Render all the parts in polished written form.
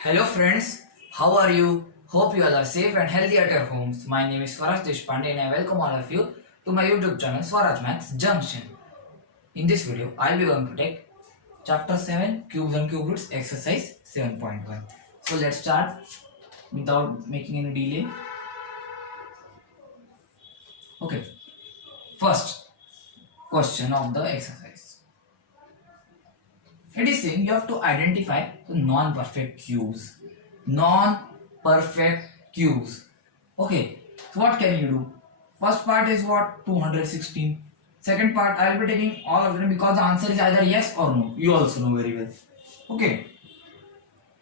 Hello friends, how are you? Hope you all are safe and healthy at your homes. My name is Swaraj Deshpande and I welcome all of you to my YouTube channel Swaraj Maths Junction. In this video, I'll be going to take chapter 7 cubes and cube roots exercise 7.1. So let's start without making any delay. Okay, first question of the exercise. It is saying you have to identify the non-perfect cubes. Non-perfect cubes. Okay, so what can you do? First part is what? 216. Second part, I will be taking all of them because the answer is either yes or no. You also know very well. Okay,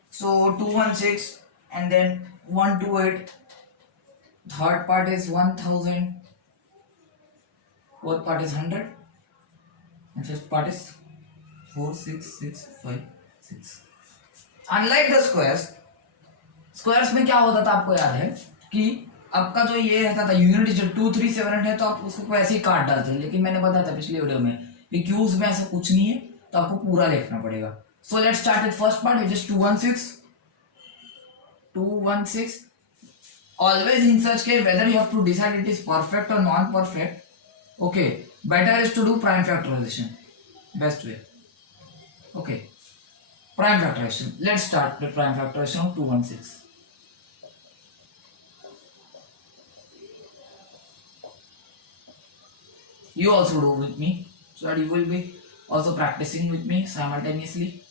so 216 and then 128. Third part is 1000. Fourth part is 100. And fifth part is 46656. Unlike the squares, squares में क्या होता था आपको याद है कि आपका जो ये रहता था यूनिट जो 2378 है तो आप उसको ऐसे ही काट डालते हैं, लेकिन मैंने बताया था पिछले वीडियो में कि क्यूब्स में ऐसा कुछ नहीं है तो आपको पूरा लिखना पड़ेगा. So let's start with first part which is 216. Always in such case whether you have to decide it is perfect or non perfect, okay, better is to do prime factorization, best way. Okay, prime factorization. Let's start with prime factorization of 216. You also do with me so that you will be also practicing with me simultaneously.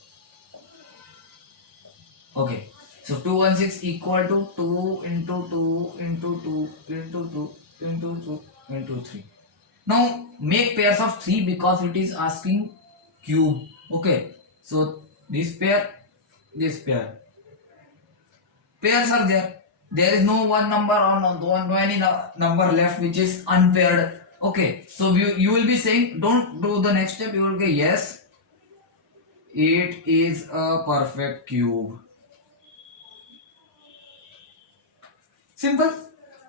Okay, so 216 equal to 2 into 2 into 2 into 2 into 2 into 3. Now make pairs of 3 because it is asking cube. Okay, so this pair, this pair, pairs are there. There is no one number or no any number left which is unpaired. Okay, so you will be saying, don't do the next step. You will say yes, it is a perfect cube. Simple.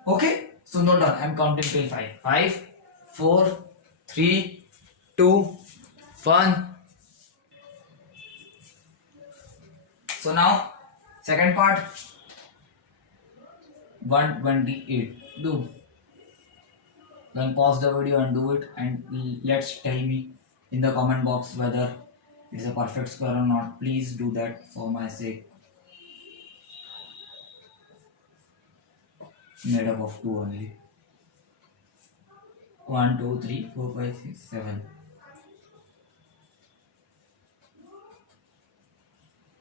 Okay, so note down. I'm counting till 5. 5, 4, 3, 2, 1. So now second part 128. Do. Then pause the video and do it, and let's tell me in the comment box whether it's a perfect square or not. Please do that for my sake. Made up of 2 only. 1, 2, 3, 4, 5, 6, 7.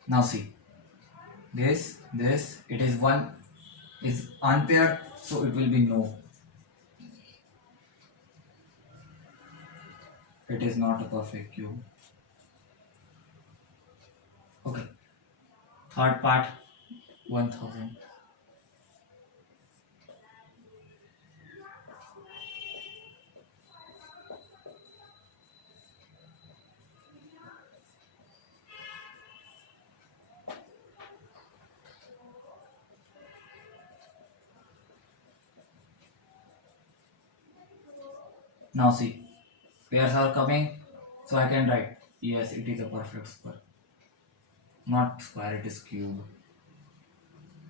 Now see. This, it is 1 is unpaired, so it will be no. It is not a perfect cube. Okay. Third part 1000. Now see, pairs are coming, so I can write yes, it is a perfect square. Not square, it is cube.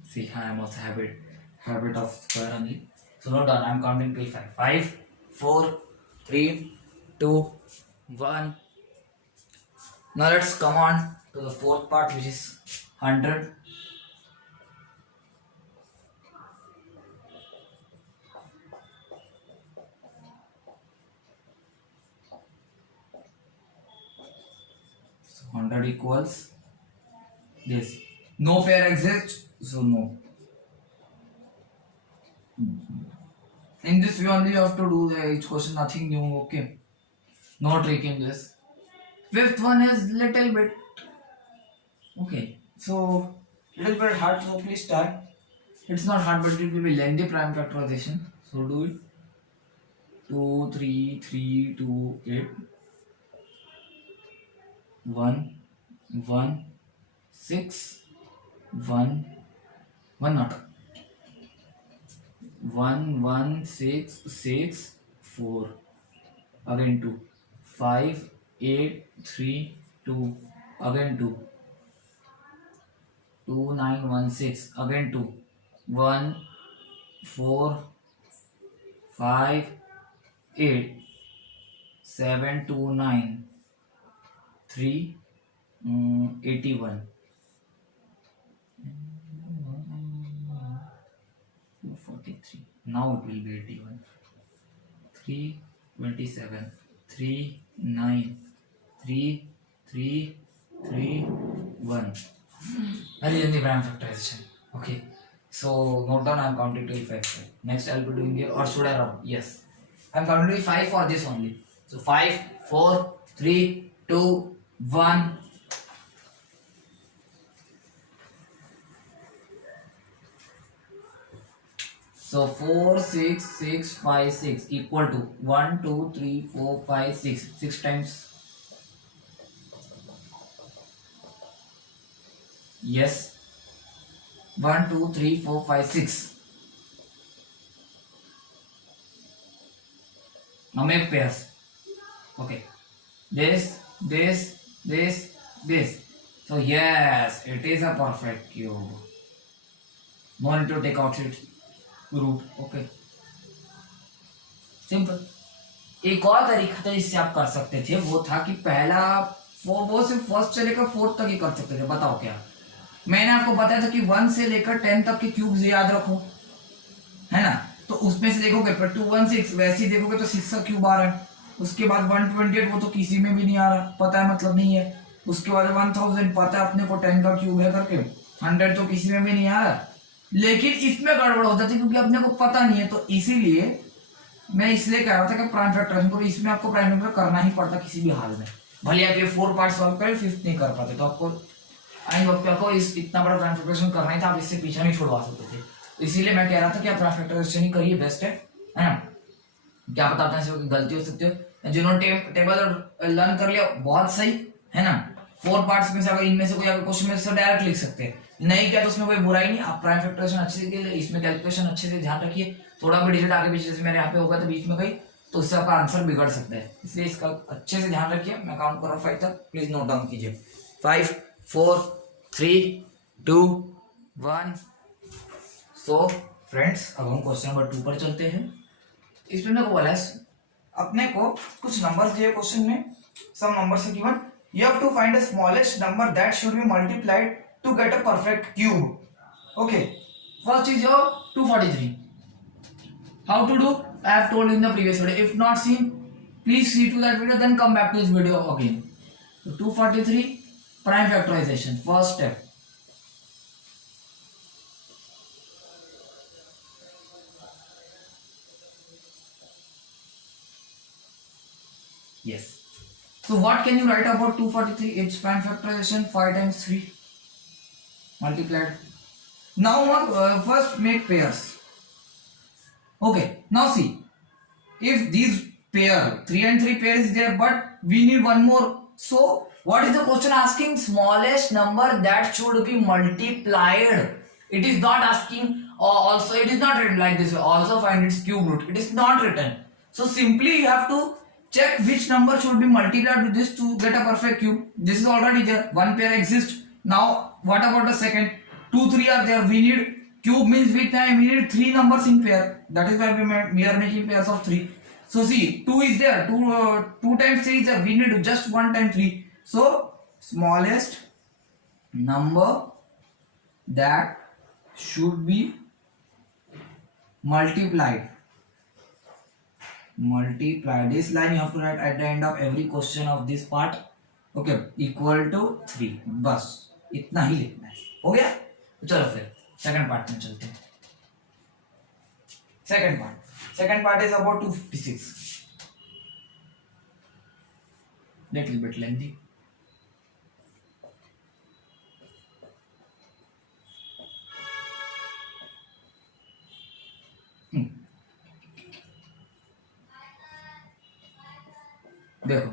See, I am also habit of square only. So note down, I am counting till 5. 5, 4, 3, 2, 1. Now let's come on to the fourth part, which is 100. So 100 equals this. No pair exists, so no. In this we only have to do each question, nothing new. Okay, no trick in this. Fifth one is little bit. Okay, so little bit hard, so please start. It's not hard, but it will be lengthy prime factorization. So do it. 2, 3, 3, 2, 8. 1, 1, 6, 1, 1 not. 1, 1, 6, 6, 4. Again 2. 5, 8, 3, 2. Again 2. 2916 again 2 1 4 5 8 7 2 9 3 81 243. Now it will be 81 3 27 3 9 3 3 3 1. That is the prime factorization. Okay, so note down, I am counting till 5. Next I'll be doing it, or should I run? Yes, I am counting till 5 for this only. So 5 4 3 2 1. So 4 6 6 5 6 equal to 1 2 3 4 5 6. 6 times. Yes. 1 2 3 4 5 6. Now make pairs. Okay. This. So yes, it is a perfect cube. No need to take out its root. Okay. Simple. एक और तरीका था जिससे आप कर सकते थे, वो था कि पहला वो सिर्फ फर्स्ट से लेकर फोर्थ तक ही कर सकते थे. बताओ क्या. मैंने आपको बताया था कि 1 से लेकर 10 तक के क्यूब्स याद रखो, है ना. तो उसमें से देखोगे पर 216 वैसे ही देखोगे तो 6 का क्यूब आ रहा है. उसके बाद 128 वो तो किसी में भी नहीं आ रहा, पता है मतलब नहीं है. उसके बाद 1000 पता है अपने को 10 का क्यूब है करके. 100 तो किसी में भी नहीं आ रहा, लेकिन इसमें गड़बड़ हो जाती क्योंकि अपने को पता नहीं है. तो इसीलिए मैं इसलिए कह रहा था कि प्राइम फैक्टराइजेशन को इसमें आपको प्राइम फैक्टर करना ही पड़ता किसी भी हाल में. भले आप ये 4 पार्ट सॉल्व करें, 5th नहीं कर पाते तो आपको आई वक्त आपको इतना बड़ा प्राइम फैक्टराइजेशन करना ही था. आप इससे पीछे नहीं छुड़वा सकते थे. इसीलिए मैं कह रहा था कि आप प्राइम फैक्टराइजेशन ही करिए, बेस्ट है ना. क्या पता आपने से गलती हो सकती है. जिन्होंने टेबल लर्न कर लिया बहुत सही है ना. 4 पार्ट्स में से अगर इनमें से कोई अगर क्वेश्चन में से डायरेक्ट लिख सकते हैं, नहीं क्या तो उसमें कोई बुराई नहीं. आप प्राइम फैक्टराइजेशन अच्छे से, इसमें कैलकुलेशन अच्छे से ध्यान रखिए. थोड़ा भी डिजिट आगे पीछे से मेरे यहाँ पे होगा तो बीच में कहीं तो उससे आपका आंसर बिगड़ सकता है. इसलिए इसका अच्छे से ध्यान रखिए. मैं काउंट कर रहा हूँ 5 तक, प्लीज नोट डाउन कीजिए. 5 4 3 2 1. सो फ्रेंड्स, अब हम क्वेश्चन नंबर 2 पर चलते हैं. इसमें मेरे को बोला है अपने को कुछ नंबर्स दिए क्वेश्चन में. Some numbers given, you have to find the smallest number that should be multiplied to get a perfect cube. Okay, first is your 243. How to do? I have told in the previous video. If not seen, please see to that video, then come back to this video again. So 243 prime factorization. First step. Yes. So what can you write about 243? It's prime factorization 5 times 3 multiplied. Now first make pairs. Okay, now see, if these pair 3 and 3 pair is there, but we need one more. So what is the question asking? Smallest number that should be multiplied. It is not asking, also it is not written like this way, also find its cube root. It is not written. So simply you have to check which number should be multiplied with this to get a perfect cube. This is already there, one pair exists. Now what about the second? 2 3 are there. We need cube, means with time we need 3 numbers in pair. That is why we are making pairs of 3. So see, 2 is there, 2 times 3 is there. We need just 1 times 3. So smallest number that should be multiplied. This line you have to write at the end of every question of this part. Okay, equal to 3. बस इतना ही लिखना है. हो गया. चलो फिर second part में चलते हैं. Second part is about 256. Little bit lengthy. देखो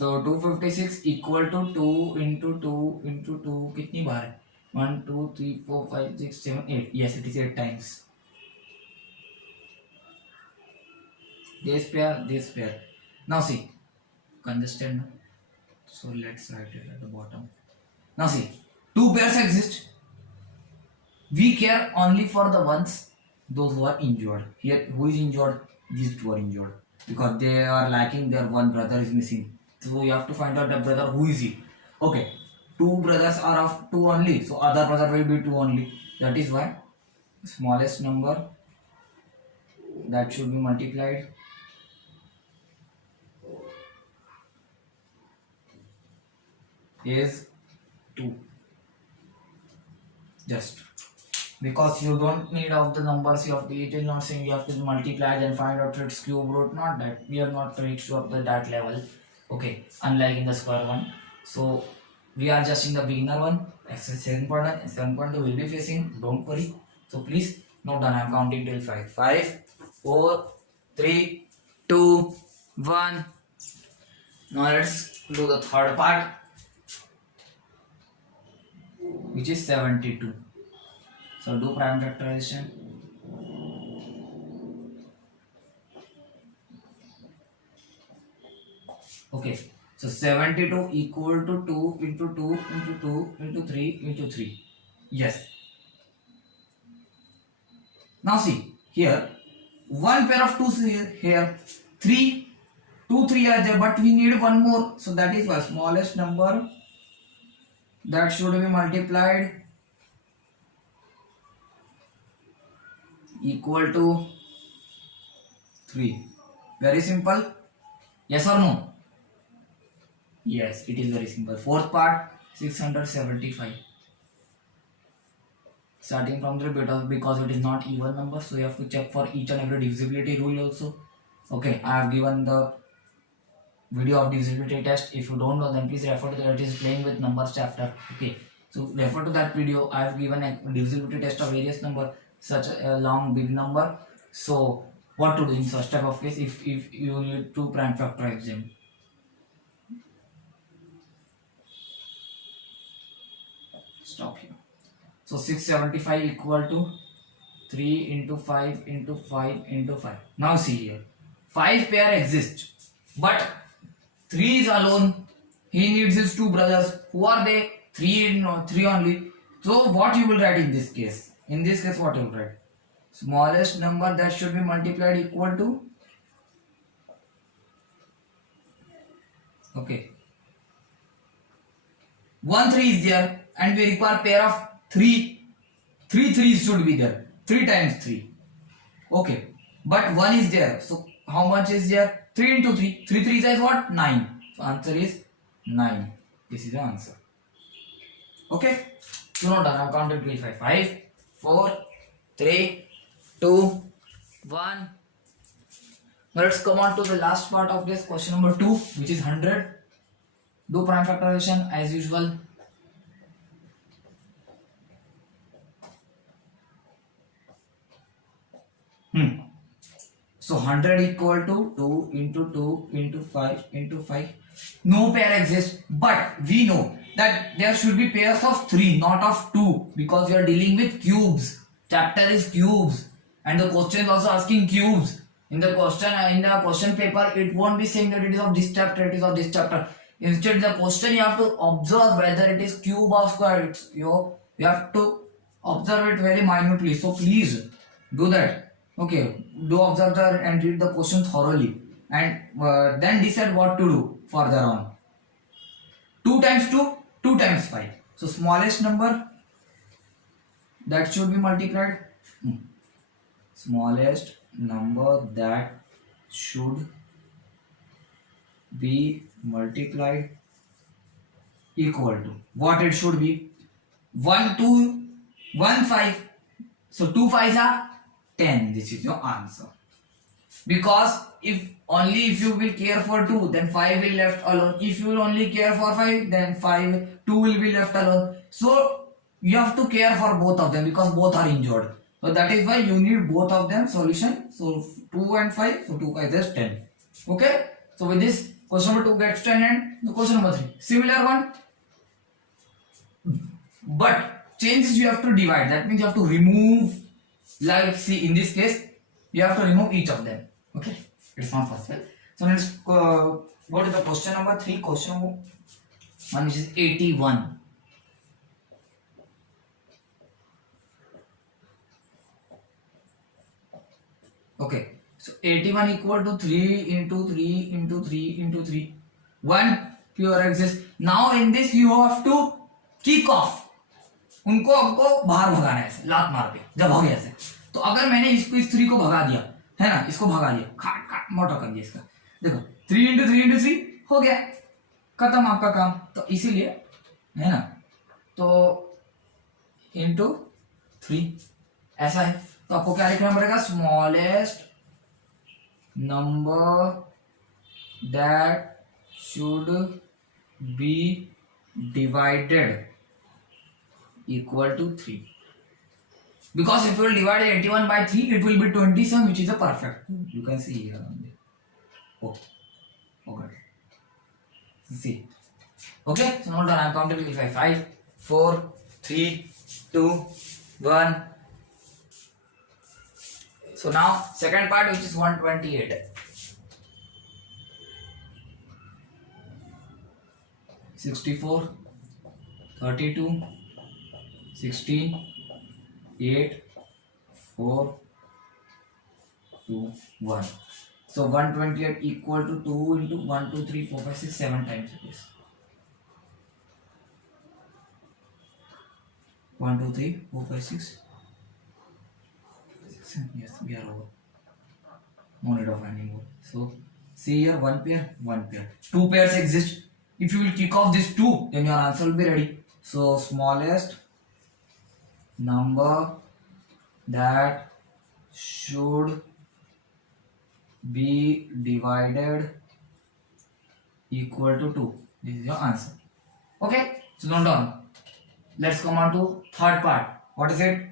तो 256 इक्वल टू 2 इंटू 2 इंटू 2 कितनी बार है? 1 2 3 4 5 6 7 8. Yes, it is 8 times. This pair. Now see, understand? So let's write it at the bottom. Now see, 2 pairs exist. We care only for the ones, those who are injured. Here, who is injured? These two are injured because they are lacking. Their one brother is missing. So you have to find out the brother. Who is he? Okay, two brothers are of two only. So other brother will be two only. That is why smallest number that should be multiplied is 2. Just because you don't need of the numbers, you have to, it is not saying you have to multiply and find out its cube root. Not that, we are not reached up to that level. Okay, unlike in the square one. So we are just in the beginner one. Exercise 7.2 will be facing, don't worry. So please note down, I am counting till 5. 5, 4, 3, 2, 1. Now let's do the third part, which is 72. So do prime factorization. Okay, so 72 equal to 2 into 2 into 2 into 3 into 3. Yes. Now see, here, one pair of 2's here, 3, 2, 3 are there, but we need one more. So that is why smallest number that should be multiplied equal to 3. Very simple. Yes or no? Yes, it is very simple. Fourth part, 675. Starting from the bit of, because it is not even number, so you have to check for each and every divisibility rule also. Okay, I have given the video of divisibility test. If you don't know, then please refer to that. It is playing with numbers chapter. Okay, so refer to that video. I have given a divisibility test of various number, such a long big number. So what to do in such type of case if you need to prime factorize them? Stop here. So 675 equal to 3 into 5 into 5 into 5. Now see here, 5 pair exist, but 3 is alone. He needs his two brothers. Who are they? 3 only. So what you will write in this case? In this case, what you will write? Smallest number that should be multiplied equal to, okay, 1 3 is there, and we require pair of 3. 3 3s should be there. 3 times 3. Okay, but 1 is there. So how much is there? 3 into 3. 3 3 is what? 9. So answer is 9. This is the answer. Okay. So note down. I have counted till 5. 5, 4, 3, 2, 1. Now let's come on to the last part of this, question number 2, which is 100. Do prime factorization as usual. So 100 equal to 2 into 2 into 5 into 5. No pair exists, but we know that there should be pairs of 3, not of 2, because we are dealing with cubes. Chapter is cubes, and the question is also asking cubes. In the question paper, it won't be saying that it is of this chapter, it is of this chapter. Instead, the question you have to observe whether it is cube or square. You have to observe it very minutely. So please do that. Okay, do observe and read the question thoroughly, and then decide what to do further on. 2 times 2, 2 times 5. So smallest number that should be multiplied. Smallest number that should be multiplied equal to, what it should be? 1 2 1 5. So 2 5s are 10. This is your answer. Because if you will care for 2, then 5 will left alone. If you will only care for 5, then 2 will be left alone. So you have to care for both of them because both are injured. So that is why you need both of them. Solution. So 2 and 5. So 2 5 is 10. Okay. So with this, question number 2 gets 10, and the question number 3. Similar one. But changes you have to divide. That means you have to remove. Like, see, in this case, you have to remove each of them. Okay, it's not possible. So let's go to the question number 3. Question number 1, which is 81. Okay, so 81 equal to 3 into 3 into 3 into 3. 1 pure exists. Now in this you have to kick off. उनको आपको बाहर भगाना है ऐसे लात मार के, जब भागे ऐसे। तो अगर मैंने इसको इस 3 को भगा दिया है ना, इसको भगा दिया, खाट खाट मोटा कर दिया इसका, देखो 3 into 3 into 3 हो गया, खत्म आपका काम। तो इसीलिए है ना, तो इंटू 3 ऐसा है। तो आपको क्या लिखना पड़ेगा, smallest number that should B divided equal to 3, because if you will divide 81 by 3 it will be 27, which is a perfect. You can see here only. Oh, okay, see, okay, so now done. I'm counting till 5 4 3 2 1. So now second part, which is 128. 64 32 16 8 4 2 1. So 128 equal to 2 into 1 2 3 4 5 6 7 times it is 1 2 3 4 5 6. Yes, we are over. No need of anymore. So see here, one pair, two pairs exist. If you will kick off this 2, then your answer will be ready. So smallest number that should be divided equal to 2. This is your answer. Okay, so now done. Let's come on to third part. What is it?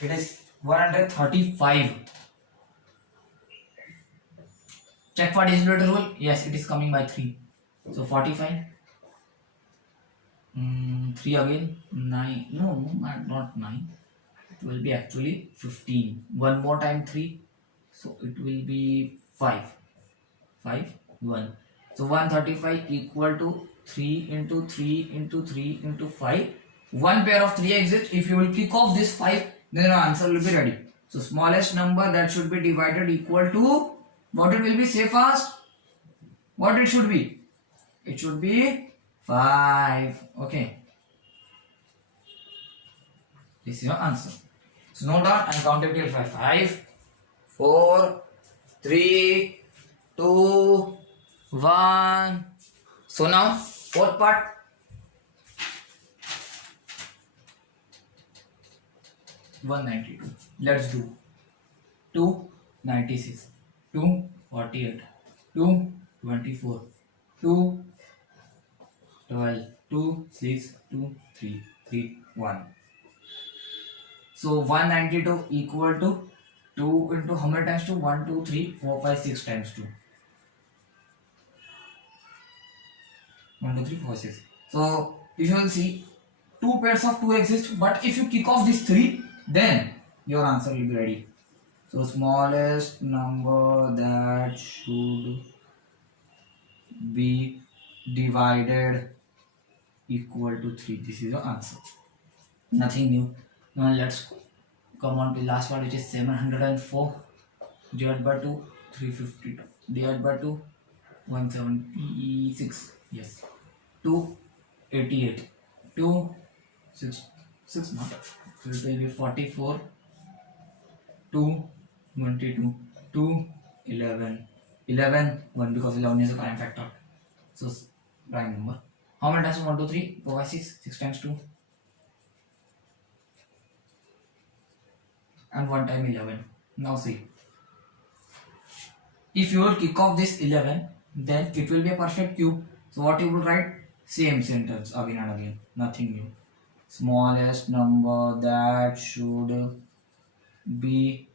It is 135. Check for distributive rule. Yes, it is coming by 3. So 45. 3 again. 9. No, not 9. It will be actually 15. One more time 3. So it will be 5. 5, 1. So 135 equal to 3 into 3 into 3 into 5. One pair of 3 exists. If you will kick off this 5, then your answer will be ready. So smallest number that should be divided equal to, what it will be, say fast. What it should be? It should be 5. Okay. This is your answer. So note down and count it till 5. 5, 4, 3, 2, 1. So now fourth part. $192. Let's do 296, 248, 224, 212, 2 6 2 3 3 1. So 192 equal to 2 into how many times 2? 1 2 3 4 5 6 times 2. 1 2 3 4 6. So you will see two pairs of 2 exist, but if you kick off this 3, then your answer will be ready. So smallest number that should be divided equal to 3. This is your answer. Nothing new. Now let's come on to the last one, which is 704 divided by 2, 352 divided by 2, 176. Yes, 288, 2 6 6 not. So it will be 44, 2 22, 2 11, 11 1, because 11 is a prime factor. So prime number. How many times? 1 2 3 4 5 6 6 times 2, and 1 time 11. Now see, if you will kick off this 11, then it will be a perfect cube. So what you will write? Same sentence again and again, nothing new. Smallest number that should be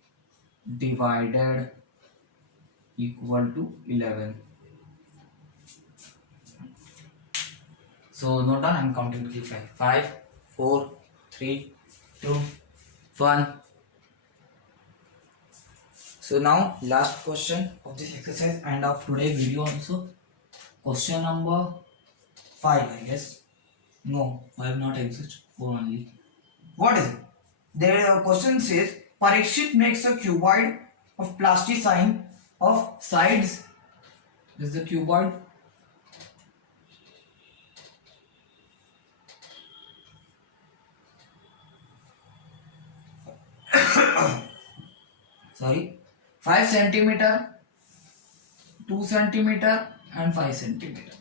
divided equal to 11. So note down, I'm counting till 5. 5, 4, 3, 2, 1. So now last question of this exercise and of today's video also. Question number 5, I guess. No, 5 not exist. 4 only. What is it? The question says Parikshit makes a cuboid of plasticine of sides. This is the cuboid. Sorry, 5 centimeter, 2 centimeter, and 5 centimeter.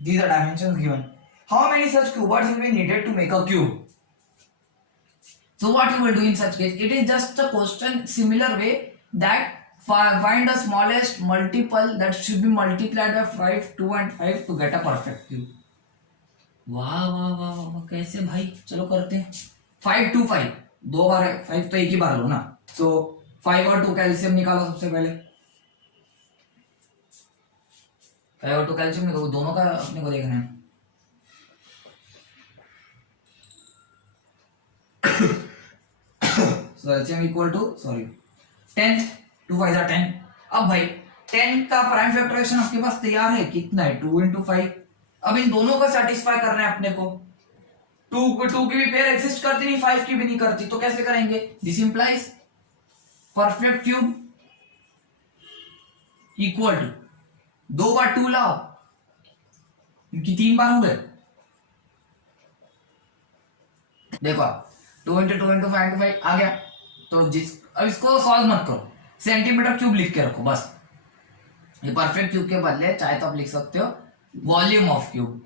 These are dimensions given. How many such cuboids will be needed to make a cube? So what you will do in such case? It is just a question similar way that find the smallest multiple that should be multiplied by 5, 2 and 5 to get a perfect cube. वाह वाह वाह वाह, कैसे भाई? चलो करते हैं. 5 2 5 दो बार है, 5 तो एक ही बार लो ना. सो 5 और 2 कैल्शियम निकालो सबसे पहले. 5 और 2 कैल्शियम निकालो, दोनों का अपने को देखना है. So LCM equal to 10, 2 5 are 10. अब भाई 10 का प्राइम फैक्टराइजेशन आपके पास तैयार है, कितना है? 2 into 5. अब इन दोनों को सेटिस्फाई करना है अपने को. 2 की भी पेयर एग्जिस्ट करती नहीं, 5 की भी नहीं करती, तो कैसे करेंगे? This implies perfect cube equal to 2 बार 2 लाओ, इनकी 3 बार हो गए. देखो 2 into 2 into 5 into 5 आ गया. तो अब इसको सॉल्व मत करो, सेंटीमीटर क्यूब लिख के रखो बस. ये परफेक्ट क्यूब के बदले चाहे तो आप लिख सकते हो volume of cube,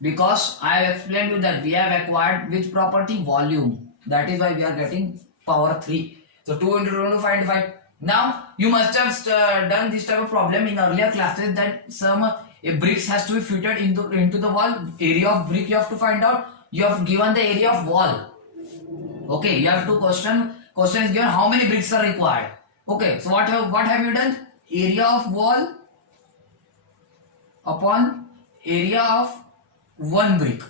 because I have explained you that we have acquired which property? Volume. That is why we are getting power 3. So 2 into 2 into 5 into 5. Now you must have done this type of problem in earlier classes, that a bricks has to be fitted into the wall. Area of brick you have to find out. You have given the area of wall. Okay, you have to question is given how many bricks are required. Okay, so what have you done? Area of wall upon area of one brick.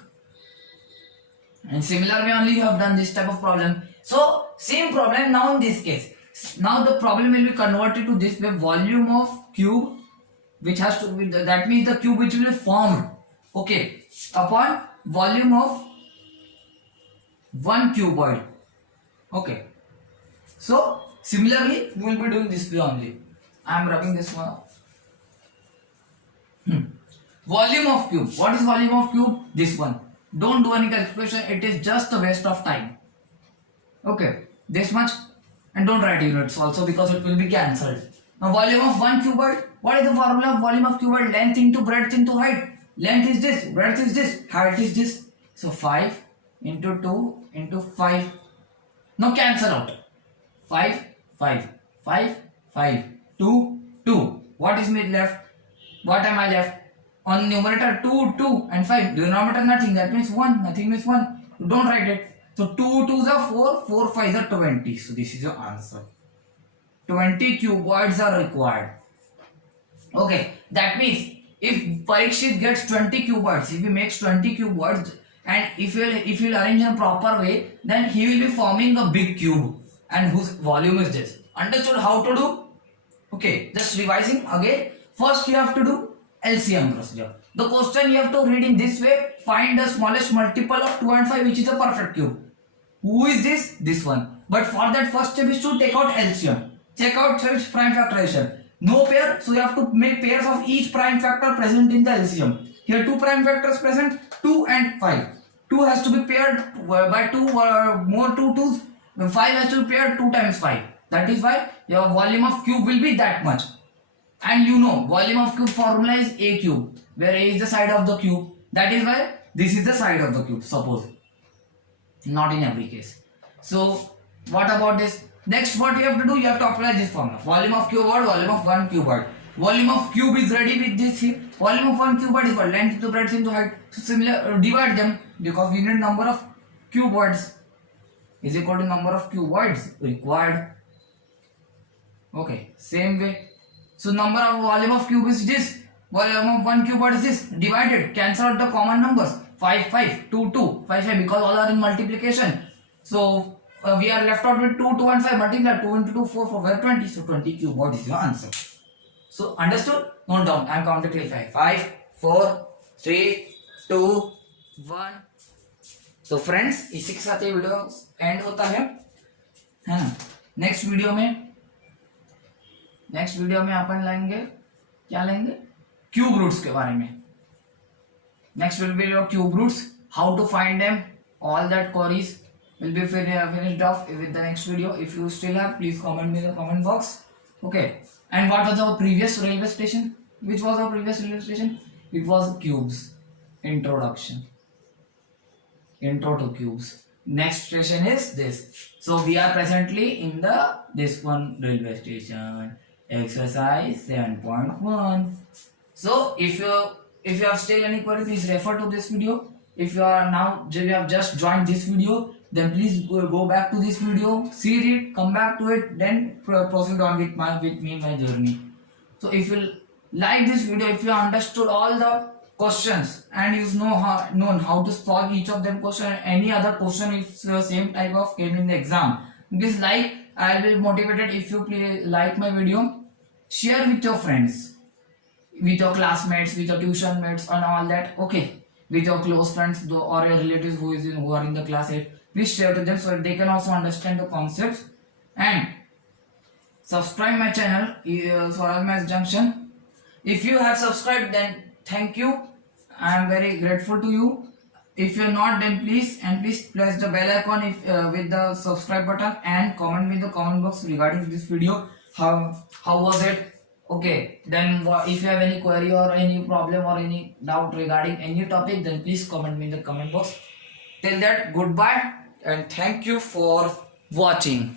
And similar way only you have done this type of problem. So same problem now in this case. Now the problem will be converted to this way: volume of cube, which has to be, that means the cube which will be formed, okay, upon volume of one cuboid. Okay, so similarly we will be doing this way only. I am rubbing this one off. Volume of cube. What is volume of cube? This one. Don't do any calculation, it is just a waste of time. Okay, this much. And don't write units also, because it will be cancelled. Now volume of one cuboid. What is the formula of volume of cuboid? Length into breadth into height. Length is this, breadth is this, height is this. So 5 into 2 into 5. Now cancel out. 5, 5, 5, 5, 2, 2. What is me left? What am I left? On numerator 2, 2 and 5. Denominator nothing. That means 1. Nothing means 1. Don't write it. So 2 2s are 4, 4 5s are 20. So this is your answer. 20 cuboids are required. Okay. That means if Parikshit gets 20 cuboids, if he makes 20 cuboids, and if you'll arrange in a proper way, then he will be forming a big cube, and whose volume is this. Understood how to do? Okay, just revising again. First you have to do LCM procedure. The question you have to read in this way: find the smallest multiple of 2 and 5, which is a perfect cube. Who is this? This one. But for that, first step is to take out LCM. Check out its prime factorization. No pair, so you have to make pairs of each prime factor present in the LCM. Here 2 prime factors present, 2 and 5. 2 has to be paired by 2 or more 2 2s. 5 has to be paired 2 times 5. That is why your volume of cube will be that much. And you know, volume of cube formula is A cube, where A is the side of the cube. That is why this is the side of the cube, suppose. Not in every case. So what about this? Next, what you have to do, you have to apply this formula. Volume of cuboid, volume of one cuboid. Volume of cube is ready with this here. Volume of one cuboid is what? Length into breadth into height. So similar, divide them, because we need number of cuboids is equal to number of cuboids required. Okay, same way. So number of volume of cube is this. Volume of one cuboid is this. Divided. Cancel out the common numbers. 5 5 2 2 5 5, because all are in multiplication. So we are left out with 2 2 and 5. Multiply 2 into 2 4 4 20. So 20 cuboid is your answer. So understood? Note down. I am counting till 5. 5 4 3 2 1. So friends, इसी के साथ ये video and होता है ना. Next video में next video में अपन लेंगे, क्या लेंगे, क्यूब रूट्स के बारे में. Next will be your cube roots, how to find them, all that queries will be finished off with the next video. If you still have, please comment me in the comment box. Okay, and what was our previous railway station? Which was our previous railway station? It was cubes. Introduction, intro to cubes. Next station is this. So we are presently in the this one railway station, exercise 7.1. so if you have still any query, please refer to this video. If you are now, you have just joined this video, then please go back to this video, see it, come back to it, then proceed on with my journey. So if you like this video, if you understood all the questions and you known how to solve each of them question, any other question if same type of came in the exam, please like. I will be motivated if you please like my video, share with your friends, with your classmates, with your tuition mates and all that. Okay, with your close friends or your relatives who are in the class 8, please share to them so they can also understand the concepts. And subscribe my channel, Swaraj Maths Junction. If you have subscribed, then thank you, I am very grateful to you. If you are not, then please press the bell icon with the subscribe button, and comment me in the comment box regarding this video, how was it. Okay, then if you have any query or any problem or any doubt regarding any topic, then please comment me in the comment box. Till that, goodbye and thank you for watching.